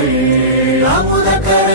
அமுதக்கரங்கள் அமுதக்கரங்கள் அமுதக்கரங்கள்